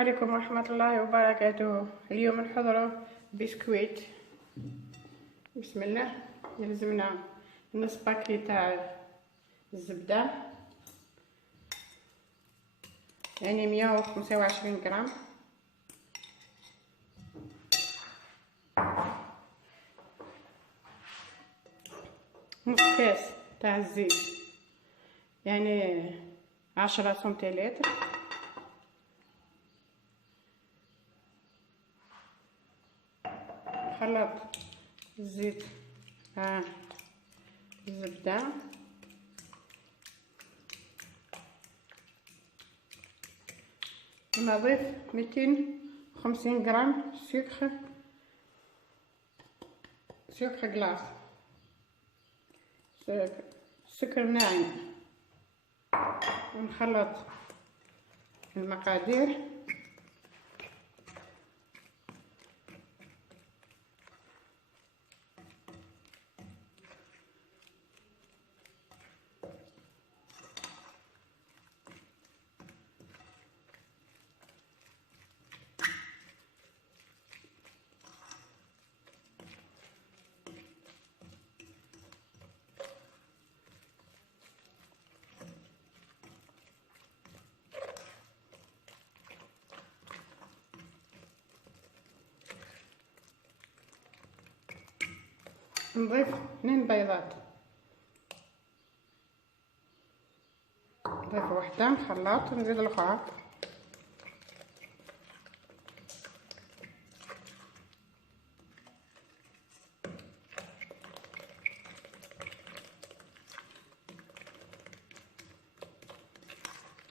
عليكم ورحمة الله وبركاته. اليوم نحضروا بسكويت. بسم الله. يلزمنا نص باكي تاع الزبدة، يعني 125 غرام، نص كاس تاع الزيت، يعني 10 سنتيلتر، خلط الزيت مع الزبدة، ونضيف 250 غرام سكر جلاس، سكر ناعم، ونخلط المقادير. نضيف 2 بيضات، نضيف وحدة، نخلط، نزيد الاخرى،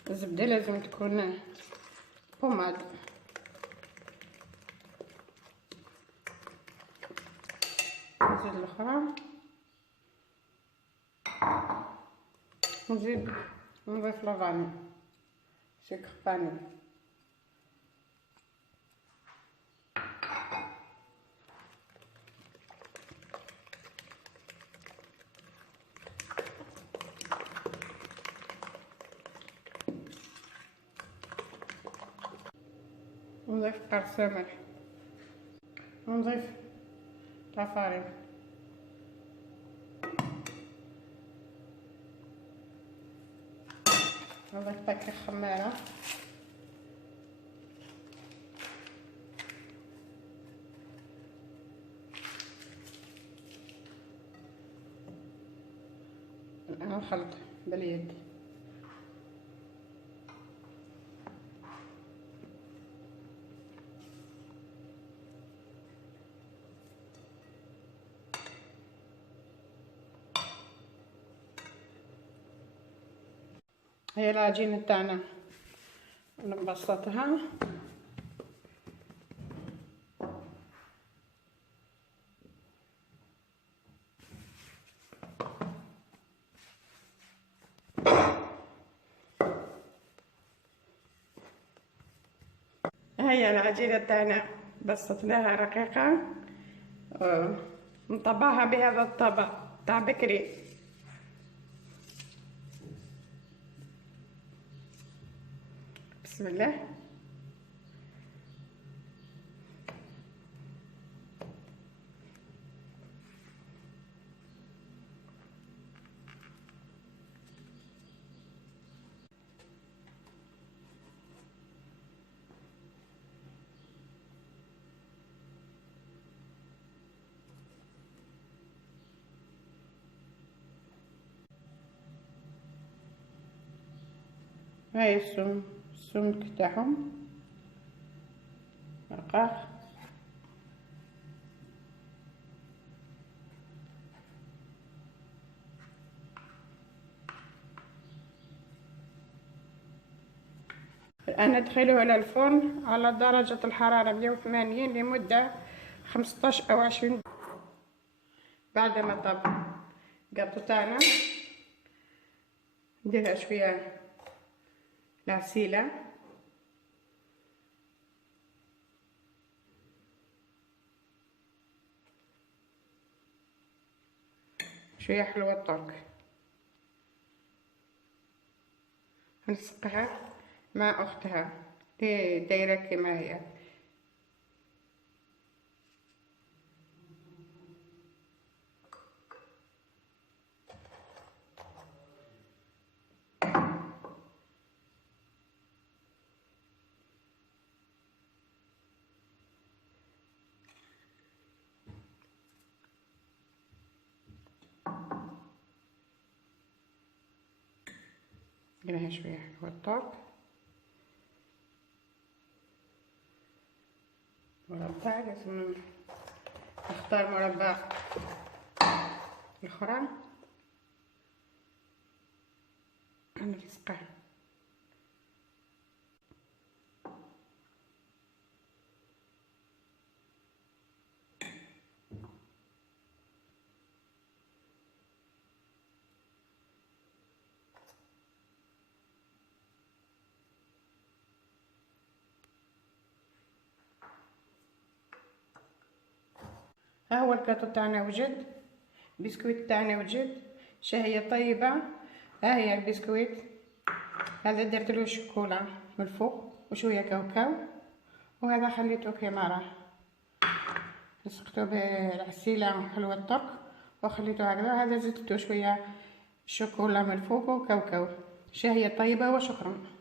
الزبدة لازم تكون بوماد، نزيد الاخرى، نضيف لافاني، سكر فاني، ونضيف قرص ملح، ونضيف تفاريغ، نضيف باكي خمارة، الآن نخلط باليد، هي العجينة تاعنا نبسطها، هي العجينة تاعنا بسطناها رقيقة، نطبعها بهذا الطبق تاع بكري، بسم الله. هاي السمك تاعهم رقاق، الآن ندخله إلى الفرن على درجة الحرارة 180 لمدة 15 أو 20. بعد ما طاب الجاتو تاعنا نديرها شوية العسيلة، شوية حلوة الترك، نسقها مع أختها دايره كما هي. نديرها شويه حلوة الترك، مربع لازم نختار مربع الاخرى نلصقه. ها هو الكاطو تاعنا وجد، بسكويت تاعنا وجد، شهية طيبة. ها هي البسكويت، هذا درت له شوكولا من الفوق وشويه كاوكاو، وهذا خليته كما راه، لصقته بالعسيله حلوة الترك وخليته هكذا. هذا زدته شويه شوكولا من الفوق وكاوكاو. شهية طيبة وشكرا.